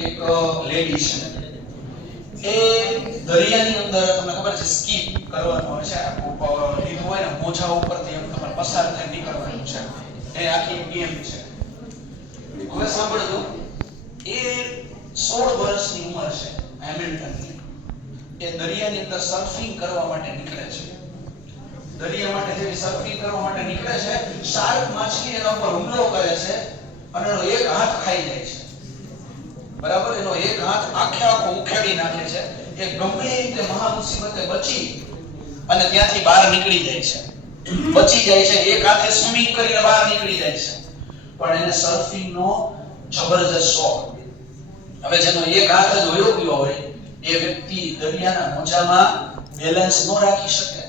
એક લેડી છે એ દરિયાની અંદર તમને ખબર છે સ્કીપ કરવાનું હોય છે લીધું હોય ને મોજા ઉપરથી એમ તમારે પસાર થઈ નીકળવાનું છે એ આખી ગેમ છે હવે સાંભળજો એ 16 વર્ષની ઉંમર છે હેમિલ્ટનની એ દરિયાની અંદર સર્ફિંગ કરવા માટે નીકળે છે દરિયા માટે જેવી સર્ફિંગ કરવા માટે નીકળે છે શાર્ક માછલી એના પર હુમલો કરે છે અને એનો એક હાથ ખાઈ જાય છે બરાબર એનો એક હાથ આખો ઉખેડી નાખે છે એ ગમે તે મહા મુસીબતે બચી અને ત્યાંથી બહાર નીકળી જાય છે બચી જાય છે એક હાથે સ્વિમિંગ કરીને બહાર નીકળી જાય છે પણ એને સર્ફિંગ નો જબરજસ્ત શોખ હવે જેનો એક હાથ જ વયો ગયો હોય એ વ્યક્તિ દરિયાના મોજામાં બેલેન્સ ન રાખી શકે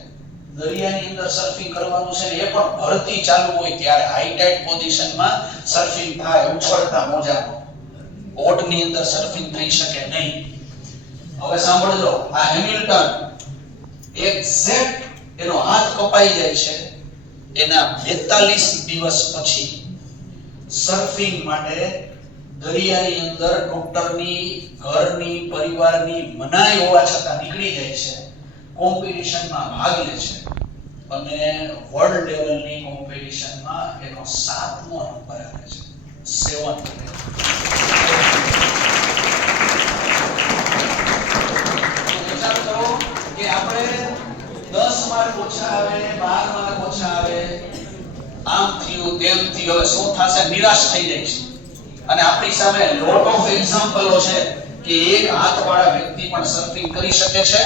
દરિયાની અંદર સર્ફિંગ કરવાનું છે એ પણ ભરતી ચાલુ હોય ત્યારે હાઈ ટાઇડ પોઝિશનમાં સર્ફિંગ થાય ઉછળતા મોજામાં બોટની અંદર સર્ફિંગ થઈ શકે નહીં હવે સાંભળજો આ હેમિલ્ટન એક્ઝેક્ટ એનો હાથ કપાઈ જાય છે એના 42 દિવસ પછી સર્ફિંગ માટે દરિયાની અંદર ડોક્ટરની ઘરની પરિવારની મનાઈ હોવા છતાં નીકળી જાય છે કોમ્પિટિશનમાં ભાગ લે છે અને વર્લ્ડ લેવલની કોમ્પિટિશનમાં એનો 7મો નંબર આવે છે 7 વિચાર કરો કે આપણે 10 માર્ક ઓછા આવે 12 માર્ક ઓછા આવે આમ થયું તેમ થયું હવે શું થશે નિરાશ થઈ જાય છે અને આપણી સામે લોટ ઓફ એક્ઝામ્પલો છે કે એક હાથવાળા વ્યક્તિ પણ સર્ફિંગ કરી શકે છે